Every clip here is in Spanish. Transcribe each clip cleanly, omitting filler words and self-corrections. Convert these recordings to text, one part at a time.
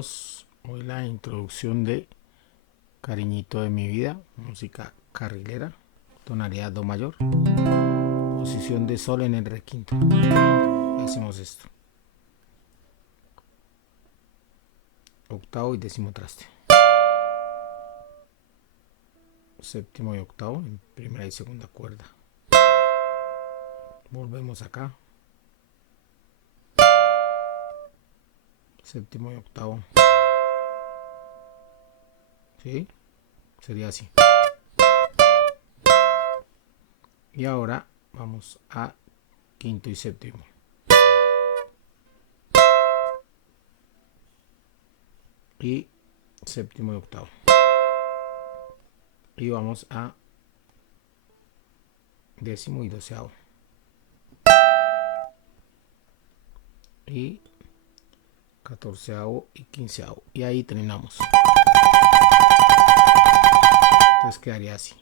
Bienvenidos hoy la introducción de Cariñito de mi vida, música carrilera, tonalidad do mayor, posición de sol en el re quinto. Hacemos esto: octavo y décimo traste, séptimo y octavo en primera y segunda cuerda. Volvemos acá, séptimo y octavo. ¿Sí? Sería así. Y ahora vamos a quinto y séptimo. Y séptimo y octavo. Y vamos a décimo y doceavo. Y catorceavo y quinceavo. Y ahí terminamos. Entonces quedaría así.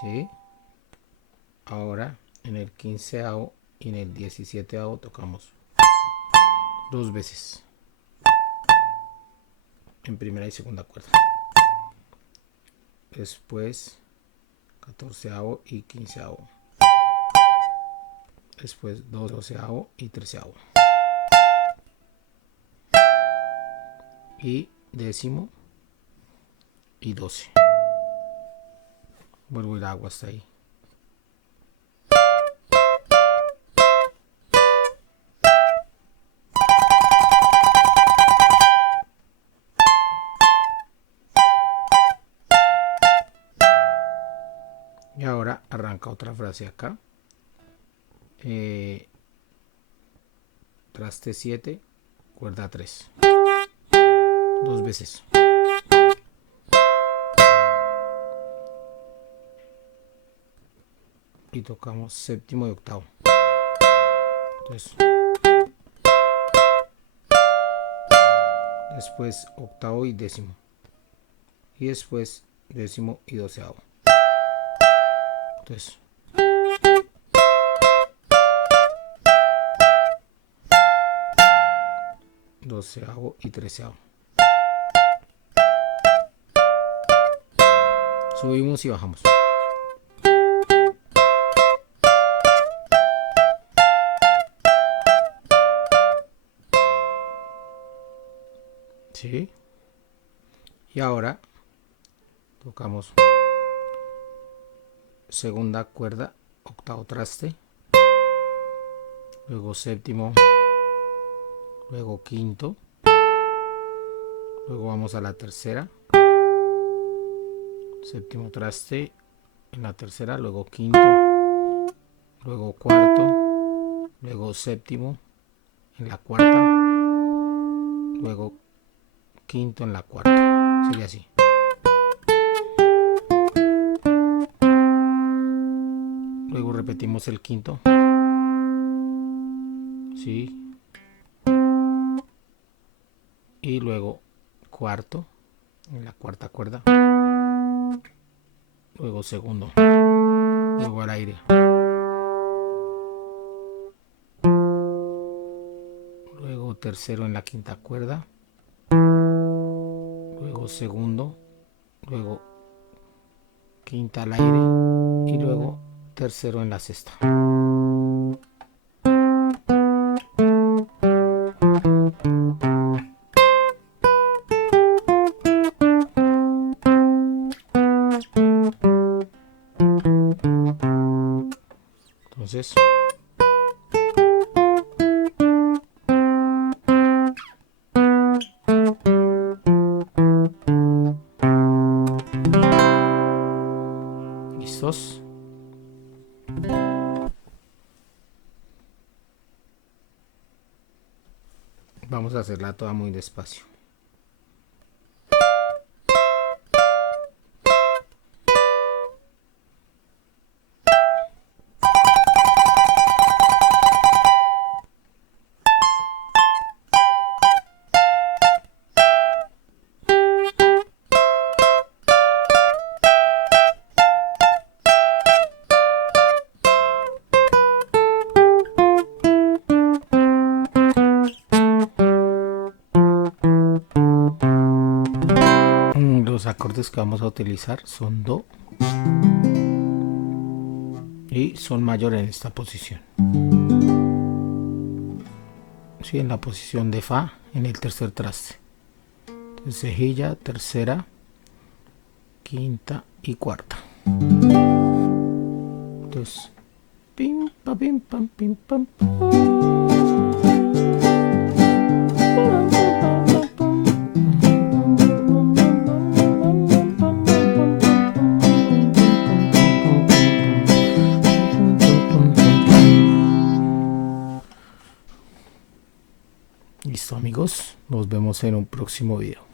¿Sí? Ahora en el quinceavo y en el 17avo tocamos dos veces en primera y segunda cuerda. Después catorceavo y quinceavo. Después doceavo y treceavo. Y décimo y 12. Vuelvo el agua hasta ahí. Y ahora arranca otra frase acá. Traste 7, cuerda 3. Dos veces. Y tocamos séptimo y octavo. Entonces, después octavo y décimo. Y después décimo y doceavo. Entonces, doceavo y treceavo. Subimos y bajamos. ¿Sí? Y ahora tocamos segunda cuerda, octavo traste, luego séptimo, luego quinto, luego vamos a la tercera, séptimo traste en la tercera, luego quinto, luego cuarto, luego séptimo en la cuarta, luego quinto en la cuarta. Sería así. Luego repetimos el quinto. Sí. Y luego cuarto en la cuarta cuerda. Luego segundo. Luego al aire. Luego tercero en la quinta cuerda. Luego segundo. Luego quinta al aire. Y luego tercero en la sexta. Entonces, ¿listos? Vamos a hacerla toda muy despacio. Los acordes que vamos a utilizar son do y sol mayor en esta posición. Sí, en la posición de fa en el tercer traste. Entonces, cejilla, tercera, quinta y cuarta. Entonces, pim pam pim pam pim pam. Listo amigos, nos vemos en un próximo video.